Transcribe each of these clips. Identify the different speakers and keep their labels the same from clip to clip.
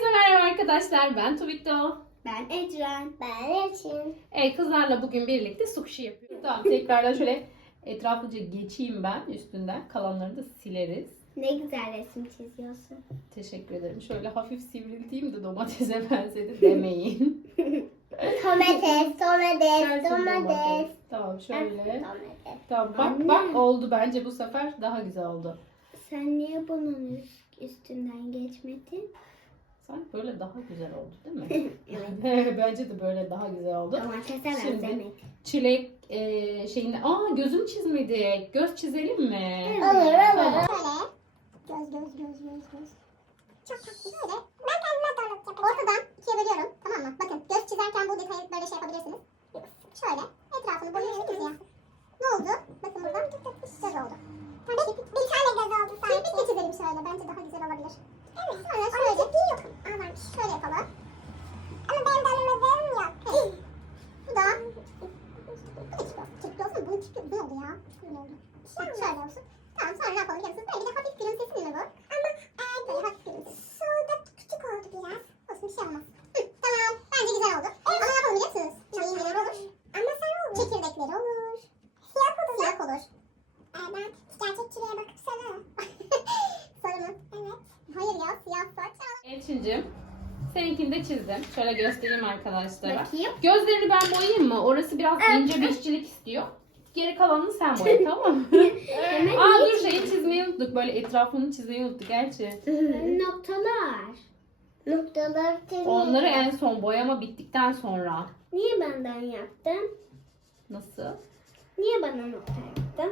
Speaker 1: Merhaba arkadaşlar, ben Tuvito.
Speaker 2: Ben Ecren. Ben Elçin.
Speaker 1: Evet, kızlarla bugün birlikte sukşi yapıyoruz. Tamam, tekrardan şöyle etraflıca geçeyim ben üstünden. Kalanları da sileriz.
Speaker 2: Ne güzel resim çiziyorsun.
Speaker 1: Teşekkür ederim. Şöyle hafif sivrilteyim de domatese benzedi demeyin.
Speaker 2: Domates.
Speaker 1: Tamam şöyle.
Speaker 2: Domates.
Speaker 1: Tamam
Speaker 2: Anne.
Speaker 1: bak oldu bence bu sefer daha güzel oldu.
Speaker 2: Sen niye bunun üstünden geçmedin?
Speaker 1: Sanki böyle daha güzel oldu değil mi? Evet. Bence de böyle daha güzel oldu.
Speaker 2: Domatese
Speaker 1: Şimdi
Speaker 2: benzemek.
Speaker 1: çilek şeyinde... Gözünü çizmedik. Göz çizelim mi?
Speaker 2: Olur.
Speaker 1: Tamam.
Speaker 3: Göz. Çok tatlı. Şöyle. Ben kendime doğru yapacağım. Ortadan ikiye bölüyorum. Tamam mı? Bakın göz çizerken bu detayı böyle şey yapabilirsiniz. Şöyle. Etrafını boyuyorsunuz ya. Ne oldu? Bakın burada. Göz oldu. Bir tane göz oldu sanki. Kirpikle çizelim şöyle. Bence daha güzel olabilir. Evet. Sonra şöyle. Yok. Varmış. Şöyle yapalım. Ama benim de anlamadığım yok. Bu da. Kirpikli olsun. Bunun kirpikli ne oldu ya? Şöyle oldu. Şöyle olsun. Tamam sonra ne yapalım biliyor musunuz? Böyle bir de hafif gülümsesin mi bu? Ama böyle hafif gülümsesin. Solda küçük oldu biraz. Olsun bir şey olmaz. Tamam bence güzel oldu. Ama ne yapalım biliyor musunuz? Çiğneler olur. Ama sarı olur. Çekirdekleri olur. Siyah olur. Siyah olur. Ben gerçekçiliğe bakıp sarı. Sarı mı? Evet. Hayır ya siyah saç.
Speaker 1: Elçincim, seninkini de çizdim. Şöyle göstereyim arkadaşlara.
Speaker 2: Bakayım.
Speaker 1: Gözlerini ben boyayayım mı? Orası biraz ince bir işçilik istiyor. Geri kalanını sen boya tamam mı? Dur şeyi çizmeyi unuttuk. Böyle etrafını çizmeyi unuttuk gerçi.
Speaker 2: Noktalar
Speaker 1: Onları en son boyama bittikten sonra.
Speaker 2: Niye benden yaptın?
Speaker 1: Nasıl?
Speaker 2: Niye bana nokta yaptın?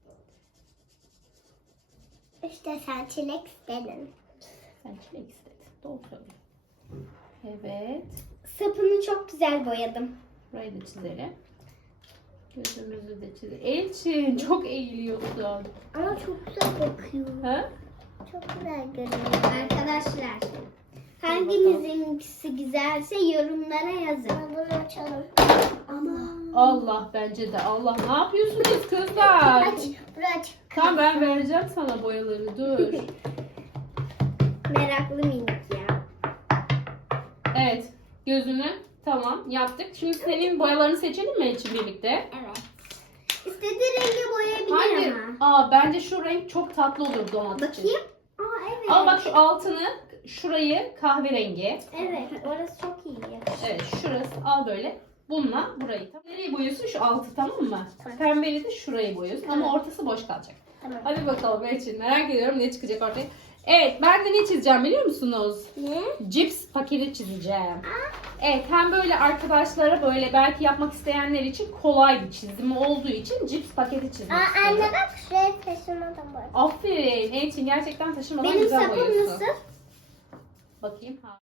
Speaker 2: İşte sen çilek istedin.
Speaker 1: Sen çilek istedin. Doğru söylüyorsun. Evet.
Speaker 2: Sapını çok güzel boyadım.
Speaker 1: Burayı da çizelim. Gözümüzü de çizelim. Elçin çok eğiliyorsun.
Speaker 2: Ama çok güzel bakıyor.
Speaker 1: Ha?
Speaker 2: Çok güzel görünüyor. Arkadaşlar, hangimizinkisi güzelse yorumlara yazın. Bunu açalım. Ama
Speaker 1: Allah bence de. Allah ne yapıyorsunuz kızlar?
Speaker 2: aç, aç.
Speaker 1: Tamam ben vereceğim sana boyaları dur.
Speaker 2: Meraklı minik ya.
Speaker 1: Evet gözünü tamam yaptık. Şimdi senin boyalarını seçelim mi için birlikte?
Speaker 2: Evet. İstediği rengi boyayabilir
Speaker 1: Hayır.
Speaker 2: ama.
Speaker 1: Bence şu renk çok tatlı olur donat için.
Speaker 2: Bakayım. Evet.
Speaker 1: Ama bak şu altını şurayı kahverengi.
Speaker 2: Evet, orası çok iyi.
Speaker 1: Evet şurası al böyle. Bununla burayı. Nereyi boyuyorsun? Şu altı tamam mı? Pembeyle de şurayı boyuyorsun ama ortası boş kalacak.
Speaker 2: Tamam.
Speaker 1: Hadi bakalım için merak ediyorum ne çıkacak ortaya. Evet ben de ne çizeceğim biliyor musunuz?
Speaker 2: Ne?
Speaker 1: Cips paketi çizeceğim. Evet hem böyle arkadaşlara böyle belki yapmak isteyenler için kolay bir çizim olduğu için cips paketi çizmek istiyorum.
Speaker 2: Anne bak şuraya taşımadan boy.
Speaker 1: Aferin. Elçin gerçekten taşımadan
Speaker 2: Benim
Speaker 1: güzel
Speaker 2: sapım
Speaker 1: boyuyorsun.
Speaker 2: nasıl?
Speaker 1: Bakayım. Ha.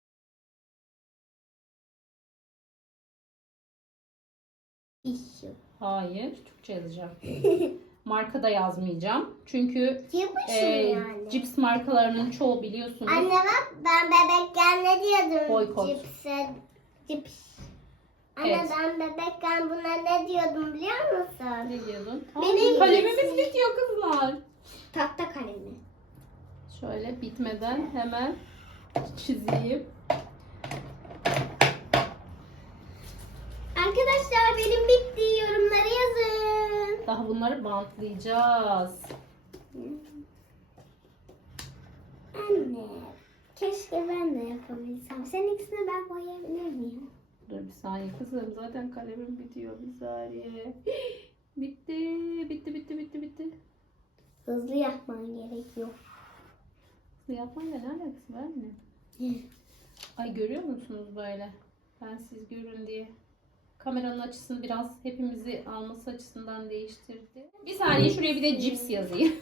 Speaker 1: Hayır. Türkçe yazacağım. Marka da yazmayacağım. Çünkü
Speaker 2: Yapışın yani.
Speaker 1: cips markalarının çoğu biliyorsunuz.
Speaker 2: Anne bak ben bebekken ne diyordum?
Speaker 1: Boykot.
Speaker 2: Cips. Anne
Speaker 1: Evet.
Speaker 2: ben bebekken buna ne diyordum biliyor musun?
Speaker 1: Ne diyordun?
Speaker 2: Benim
Speaker 1: Kalemimiz bitiyor kızlar.
Speaker 2: Tahta kalemi.
Speaker 1: Şöyle bitmeden hemen çizeyim.
Speaker 2: Arkadaşlar benim bitti. Yorumlara yazın.
Speaker 1: Daha bunları bantlayacağız.
Speaker 2: Anne. Keşke ben de yapabilsem. Seninkisini ben boyayabilir miyim?
Speaker 1: Dur bir saniye kızım. Zaten kalemim bitiyor. Bir saniye. Bitti.
Speaker 2: Hızlı yapman gerekiyor.
Speaker 1: Bu yapmayla ne alakası var ne? Ay görüyor musunuz böyle? Ben siz görün diye. Kameranın açısını biraz hepimizi alması açısından değiştirdi. Bir saniye şuraya bir de cips yazayım.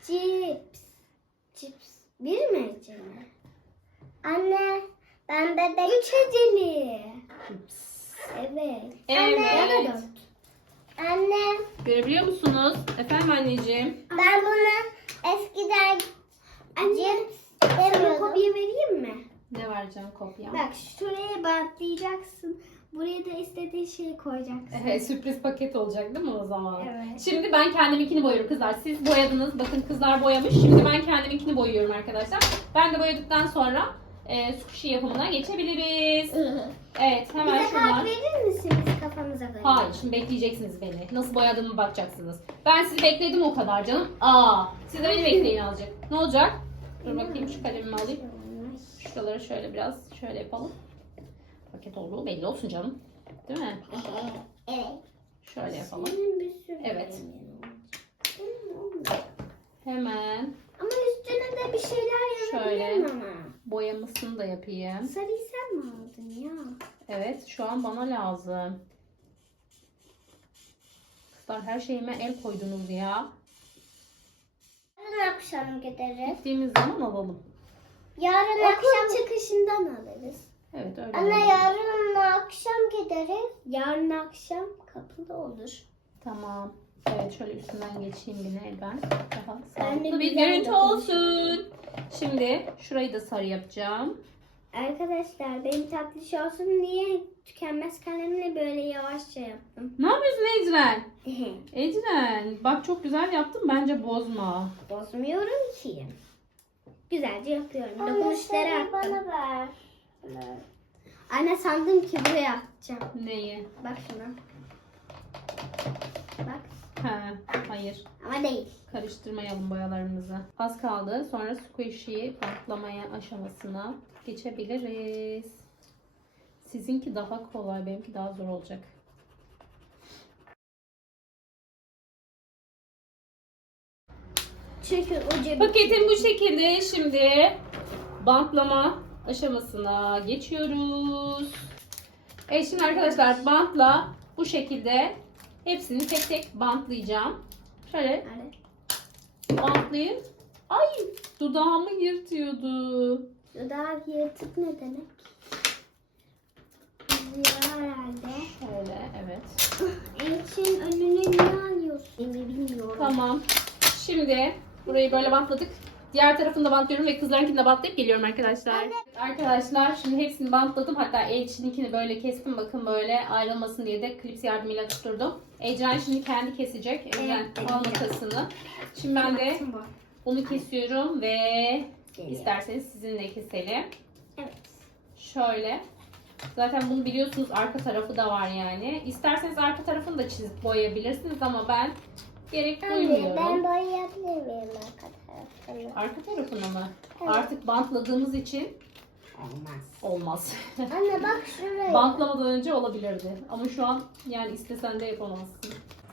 Speaker 2: Cips. Bir mi eceli? Anne ben bebek. 3 eceli.
Speaker 1: Cips.
Speaker 2: Evet.
Speaker 1: Evet.
Speaker 2: Anne. Ya da 4. Anne
Speaker 1: Görebiliyor musunuz? Efendim anneciğim.
Speaker 2: ben bunu eskiden cips demiyordum. Kopya vereyim mi?
Speaker 1: Ne vereceğim kopya?
Speaker 2: Bak şuraya bantlayacaksın. Buraya da istediğin şeyi koyacaksın.
Speaker 1: Evet, sürpriz paket olacak değil mi o zaman?
Speaker 2: Evet.
Speaker 1: Şimdi ben kendiminkini boyuyorum kızlar. Siz boyadınız. Bakın kızlar boyamış. Şimdi ben kendiminkini boyuyorum arkadaşlar. Ben de boyadıktan sonra sushi yapımına geçebiliriz. Evet, hemen
Speaker 2: Bize
Speaker 1: şuradan.
Speaker 2: kart verir misiniz kafanıza göre?
Speaker 1: Hayır, şimdi bekleyeceksiniz beni. Nasıl boyadığımı bakacaksınız. Ben sizi bekledim o kadar canım. Siz de beni bekleyin azıcık. Ne olacak? Dur bakayım, şu kalemimi alayım. Şuraları şöyle biraz şöyle yapalım. Paket olduğu belli olsun canım. Değil mi?
Speaker 2: Evet.
Speaker 1: Şöyle yapalım.
Speaker 2: Senin bir sürü
Speaker 1: Evet.
Speaker 2: Benim olmuyor.
Speaker 1: Hemen
Speaker 2: Ama üstüne de bir şeyler
Speaker 1: Şöyle.
Speaker 2: yazabilirim ama.
Speaker 1: boyamasını da yapayım.
Speaker 2: Sarıyı sen mi aldın ya?
Speaker 1: Evet, şu an bana lazım. Kızlar her şeyime el koydunuz ya.
Speaker 2: Yarın akşam gideriz.
Speaker 1: Gittiğimiz zaman alalım.
Speaker 2: Yarın akşam çıkışından alırız.
Speaker 1: Evet, öyle
Speaker 2: Anne
Speaker 1: alalım.
Speaker 2: yarın akşam gideriz. Yarın akşam kapıda olur.
Speaker 1: Tamam. Evet, şöyle üstünden geçeyim yine ben. Daha
Speaker 2: Ben de
Speaker 1: sağlıklı bir
Speaker 2: güzel
Speaker 1: görüntü
Speaker 2: yapmışım.
Speaker 1: olsun. Şimdi şurayı da sarı yapacağım.
Speaker 2: Arkadaşlar benim tatlış olsun diye tükenmez kalemle böyle yavaşça yaptım.
Speaker 1: Ne yapıyorsun Ecren? Ecren, bak çok güzel yaptın. Bence bozma.
Speaker 2: Bozmuyorum ki. Güzelce yapıyorum. Dokunuşları attım. Bana ver. Anne sandım ki buraya atacağım.
Speaker 1: Neyi?
Speaker 2: Bak şuna. Bak.
Speaker 1: Hayır.
Speaker 2: Ama değil.
Speaker 1: Karıştırmayalım boyalarımızı. Az kaldı. Sonra squishy'yi bantlamaya aşamasına geçebiliriz. Sizinki daha kolay, benimki daha zor olacak.
Speaker 2: Çünkü ucu
Speaker 1: Paketim bu şekilde. Şimdi bantlama aşamasına geçiyoruz. Evet, şimdi arkadaşlar bantla bu şekilde hepsini tek tek bantlayacağım. Şöyle
Speaker 2: Nerede?
Speaker 1: bantlayayım. Ay, dudağımı yırtıyordu.
Speaker 2: Dudağı yırtık ne demek? Yazıyor herhalde.
Speaker 1: Şöyle, evet.
Speaker 2: Elçin önüne niye alıyorsun? Bilmiyorum.
Speaker 1: Tamam. Şimdi burayı böyle bantladık. Diğer tarafını da bantlıyorum ve kızlarınkini de bantlayıp geliyorum arkadaşlar. Arkadaşlar şimdi hepsini bantladım. Hatta Elçin'inkini böyle kestim. Bakın böyle ayrılmasın diye de klips yardımıyla tutturdum. Ecren şimdi kendi kesecek. Ecren
Speaker 2: Evet,
Speaker 1: al makasını. Şimdi ben de
Speaker 2: Baksın bu.
Speaker 1: onu kesiyorum ve
Speaker 2: Geliyor.
Speaker 1: isterseniz sizinle keselim.
Speaker 2: Evet.
Speaker 1: Şöyle. Zaten bunu biliyorsunuz, arka tarafı da var yani. İsterseniz arka tarafını da çizip boyayabilirsiniz ama ben gerek duymuyorum.
Speaker 2: Ben boyayabilir miyim arkadaşlar?
Speaker 1: Arka tarafını mı?
Speaker 2: Evet.
Speaker 1: Artık bantladığımız için
Speaker 2: Olmaz.
Speaker 1: olmaz.
Speaker 2: Anne bak şuraya.
Speaker 1: Bantlamadan önce olabilirdi. Ama şu an yani istesen de yapamazsın.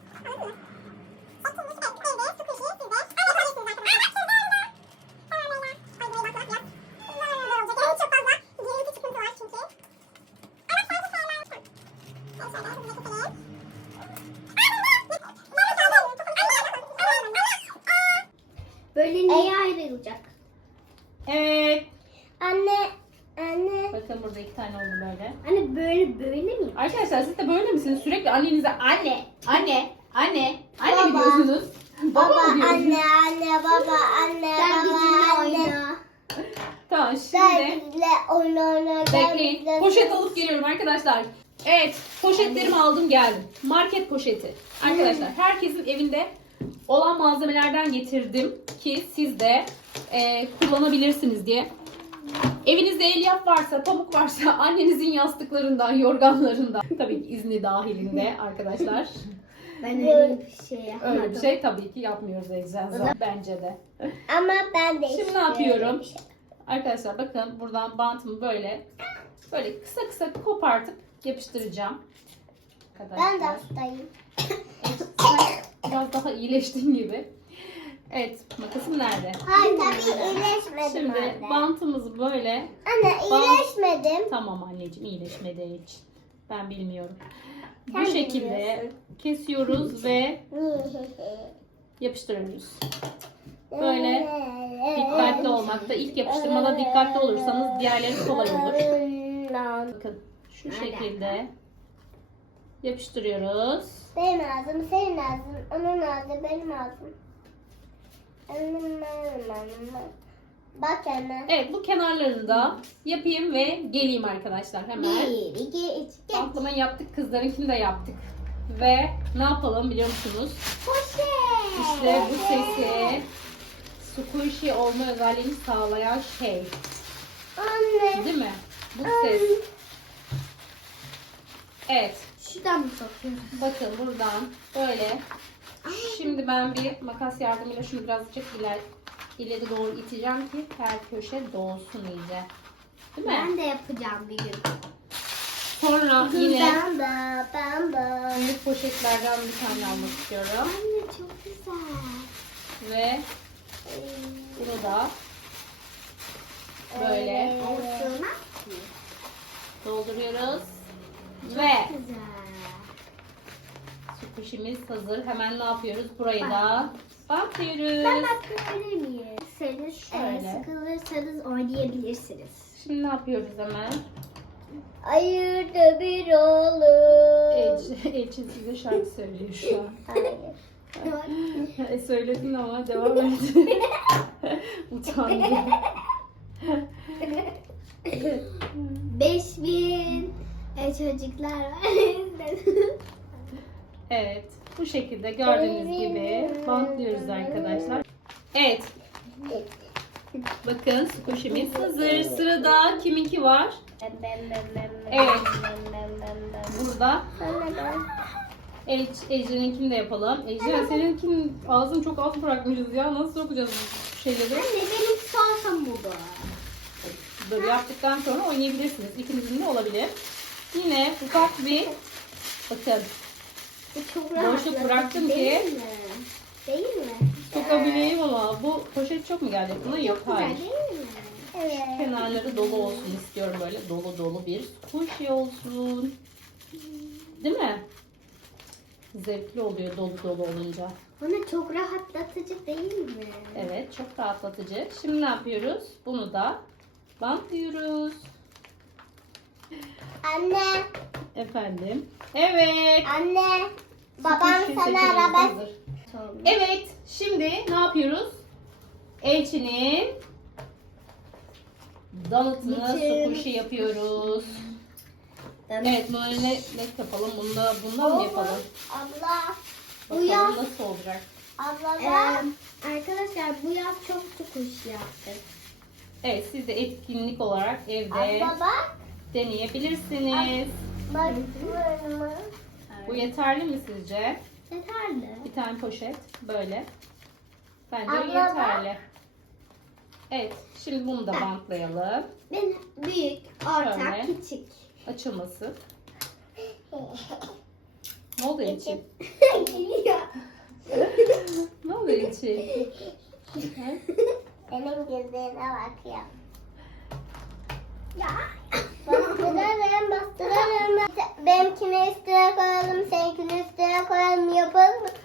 Speaker 2: Böyle niye ayrılacak?
Speaker 1: Evet.
Speaker 2: Anne.
Speaker 1: Bakın burada 2 tane oldu böyle.
Speaker 2: Anne böyle mi?
Speaker 1: Arkadaşlar siz de böyle misiniz? Sürekli annenize anne mi
Speaker 2: Baba.
Speaker 1: diyorsunuz? Baba mı diyorsunuz?
Speaker 2: baba, Sen bizimle oyna.
Speaker 1: Tamam, şimdi
Speaker 2: bizimle oyna.
Speaker 1: bekleyin. Poşet alıp geliyorum arkadaşlar. Evet, poşetlerimi aldım geldim. Market poşeti. Arkadaşlar herkesin evinde olan malzemelerden getirdim ki siz de kullanabilirsiniz diye. Evinizde elyaf varsa, pamuk varsa annenizin yastıklarından, yorganlarından, tabii ki izni dahilinde arkadaşlar.
Speaker 2: Ben öyle bir şey yapmadım.
Speaker 1: Öyle bir şey tabii ki yapmıyoruz Ecren. Bence de.
Speaker 2: Ama ben de
Speaker 1: Şimdi ne yapıyorum? Arkadaşlar bakın buradan bantımı böyle kısa kısa kopartıp yapıştıracağım.
Speaker 2: Ben de hastayım.
Speaker 1: Biraz daha iyileştin gibi. Evet, makasım nerede?
Speaker 2: Hayır tabii iyileşmedim
Speaker 1: Şimdi
Speaker 2: anne.
Speaker 1: bantımızı böyle...
Speaker 2: Anne iyileşmedim.
Speaker 1: Tamam anneciğim, iyileşmediği için. Ben bilmiyorum. Bu
Speaker 2: Sen
Speaker 1: şekilde
Speaker 2: biliyorsun.
Speaker 1: kesiyoruz ve yapıştırıyoruz. Böyle dikkatli olmakta. İlk yapıştırmada dikkatli olursanız diğerleri kolay olur. Bakın şu şekilde yapıştırıyoruz.
Speaker 2: Benim ağzım, senin ağzın, onun ağzı, benim ağzım. Bak anne.
Speaker 1: Evet, bu kenarlarını da yapayım ve geleyim arkadaşlar hemen.
Speaker 2: 1, 2, 3,
Speaker 1: Bantlamayı yaptık, kızlarınkini de yaptık. Ve ne yapalım biliyor musunuz?
Speaker 2: Poşet.
Speaker 1: İşte bu sesi squishy olma özelliğini sağlayan şey.
Speaker 3: Anne.
Speaker 1: Değil mi? Bu ses. Evet.
Speaker 2: Şuradan mı sokuyoruz?
Speaker 1: Bakın buradan böyle. Şimdi ben bir makas yardımıyla şunu birazcık ileri doğru iteceğim ki her köşe dolsun iyice. Değil mi?
Speaker 2: Ben de yapacağım bir gün.
Speaker 1: Sonra yine
Speaker 2: Bamba.
Speaker 1: büyük poşetlerden bir tane almak istiyorum.
Speaker 2: Anne çok güzel.
Speaker 1: Ve bunu da böyle
Speaker 2: Olsun.
Speaker 1: dolduruyoruz. Ve
Speaker 2: Güzel.
Speaker 1: sukuşimiz hazır. Hemen ne yapıyoruz? Burayı da bantlıyoruz.
Speaker 2: Ben bakabilir miyim? Siz
Speaker 1: Şöyle.
Speaker 2: sıkılırsanız oynayabilirsiniz.
Speaker 1: Şimdi ne yapıyoruz hemen?
Speaker 2: Ayırdı bir olur.
Speaker 1: Elçin size şarkı söylüyor şu an.
Speaker 2: Hayır.
Speaker 1: Söyledin ama devam et. Utandım.
Speaker 2: 5000 çocuklar var.
Speaker 1: Evet. Bu şekilde gördüğünüz gibi bantlıyoruz arkadaşlar. Evet. Bakın squishimiz hazır. Sırada kiminki var? Evet. Burada Ece'ninkini de yapalım. Ece seninkin ağzını çok az bırakmışız ya. Nasıl sokacağız bu şeyleri?
Speaker 2: Anne benim salsam bu da.
Speaker 1: Böyle yaptıktan sonra oynayabilirsiniz. İkinizin de olabilir. Yine ufak bir bakın
Speaker 2: Bu çok
Speaker 1: Boşluk
Speaker 2: rahatlatıcı
Speaker 1: bıraktım ki-
Speaker 2: değil mi? Değil mi?
Speaker 1: sokabileyim ama bu poşet çok mu gelecek buna? Yok
Speaker 2: Güzel
Speaker 1: hayır.
Speaker 2: değil mi? Evet.
Speaker 1: Kenarları dolu olsun istiyorum, böyle dolu dolu bir squishy olsun. Değil mi? Zevkli oluyor dolu dolu olunca.
Speaker 2: Ona çok rahatlatıcı değil mi?
Speaker 1: Evet, çok rahatlatıcı. Şimdi ne yapıyoruz? Bunu da bantlıyoruz.
Speaker 3: Anne.
Speaker 1: Efendim. Evet.
Speaker 3: Anne. Babam
Speaker 1: Squishy
Speaker 3: sana
Speaker 1: seçeneğimiz
Speaker 3: araba.
Speaker 1: hazır. Evet, şimdi ne yapıyoruz? Elçinin donutunu squishy yapıyoruz. Evet, bunu ne yapalım? Bundan mı yapalım?
Speaker 3: Abla.
Speaker 2: Bu yaz-
Speaker 1: Bakalım nasıl olacak?
Speaker 3: Abla
Speaker 2: Ee,
Speaker 3: bak.
Speaker 2: arkadaşlar bu yaz çok tukuş yaptık.
Speaker 1: Evet, siz de etkinlik olarak evde
Speaker 3: Abla bak.
Speaker 1: deneyebilirsiniz.
Speaker 3: Bak. Bak.
Speaker 1: Bu yeterli mi sizce?
Speaker 2: Yeterli.
Speaker 1: Bir tane poşet böyle. Bence
Speaker 3: Abla
Speaker 1: yeterli. Evet, şimdi bunu da bantlayalım.
Speaker 2: Ben büyük, orta,
Speaker 1: Şöyle.
Speaker 2: küçük.
Speaker 1: Açılmasın. Ne oldu Elçin?
Speaker 2: Geliyor.
Speaker 1: Ne oldu Elçin?
Speaker 3: Senin gözlerine bak ya. Ya. Bastıralım, bastıralım. Benimkini üstüne koyalım, seninkini üstüne koyalım, yapalım mı?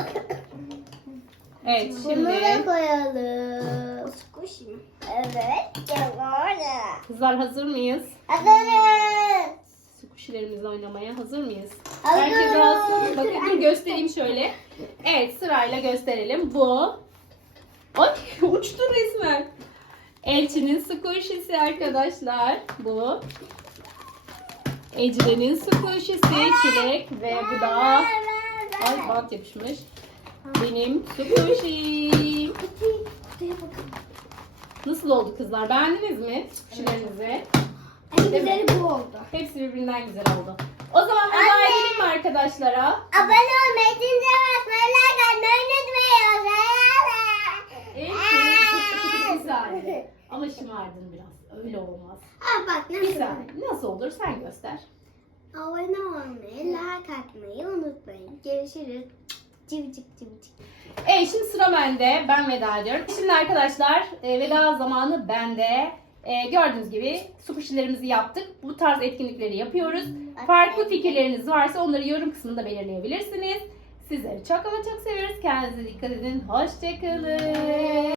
Speaker 1: Evet,
Speaker 2: Bunu da
Speaker 1: şimdi
Speaker 2: koyalım. Squishy.
Speaker 3: Evet, gel orada.
Speaker 1: kızlar hazır mıyız?
Speaker 3: Hazırız.
Speaker 1: Squishy'lerimizle oynamaya hazır mıyız?
Speaker 3: Hazırız.
Speaker 1: Herkes alsın. Bakın dur göstereyim şöyle. Evet, sırayla gösterelim. Bu. Ay uçtu resmen. Elçinin squishy'si arkadaşlar. Bu. Ecren'in squishy'si çilek ve bu da ay bant yapışmış. Benim squishy'm.
Speaker 2: Kutuya bakın.
Speaker 1: Nasıl oldu kızlar? Beğendiniz mi squishy'lerinizi?
Speaker 2: En güzeli bu oldu.
Speaker 1: Hepsi birbirinden güzel oldu. O zaman veda edelim mi arkadaşlara?
Speaker 3: Abone olmayı, zincir basmayı, like atmayı unutmayın.
Speaker 1: Bir saniye. Ama şımardın biraz. Öyle olmaz.
Speaker 2: Aa bak
Speaker 1: Bir
Speaker 2: nasıl?
Speaker 1: saniye. Nasıl olur sen göster.
Speaker 2: Abone olmayı, like atmayı unutmayın. Görüşürüz. Cıvcık cıvcık.
Speaker 1: Evet şimdi sıra bende. Ben veda ediyorum. Şimdi arkadaşlar veda zamanı bende. Gördüğünüz gibi squishy'lerimizi yaptık. Bu tarz etkinlikleri yapıyoruz. Farklı fikirleriniz varsa onları yorum kısmında belirleyebilirsiniz. Sizleri çok ama çok seviyoruz. Kendinize dikkat edin. Hoşçakalın.